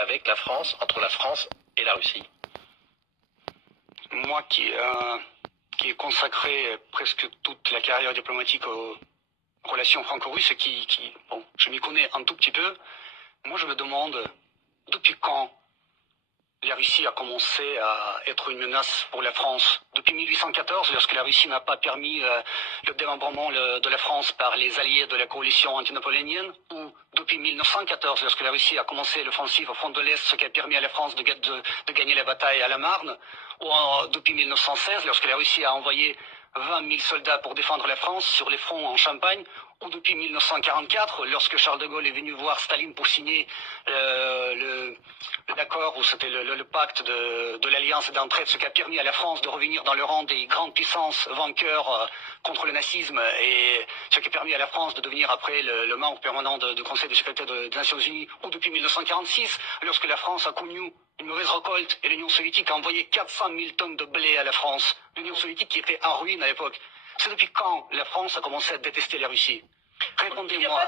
avec la France, entre la France et la Russie? Moi qui ai consacré presque toute la carrière diplomatique aux relations franco-russes et bon, je m'y connais un tout petit peu, moi je me demande depuis quand la Russie a commencé à être une menace pour la France. Depuis 1814, lorsque la Russie n'a pas permis le démembrement de la France par les alliés de la coalition antinapoléonienne, ou depuis 1914, lorsque la Russie a commencé l'offensive au front de l'Est, ce qui a permis à la France de gagner la bataille à la Marne, ou depuis 1916, lorsque la Russie a envoyé 20 000 soldats pour défendre la France sur les fronts en Champagne, ou depuis 1944, lorsque Charles de Gaulle est venu voir Staline pour signer l'accord, où c'était le pacte de l'Alliance et d'entraide, ce qui a permis à la France de revenir dans le rang des grandes puissances vainqueurs contre le nazisme, et ce qui a permis à la France de devenir après le membre permanent du Conseil de sécurité des Nations Unies, ou depuis 1946, lorsque la France a connu une mauvaise récolte et l'Union soviétique a envoyé 400 000 tonnes de blé à la France, l'Union soviétique qui était en ruine à l'époque. C'est depuis quand la France a commencé à détester la Russie? Répondez-moi.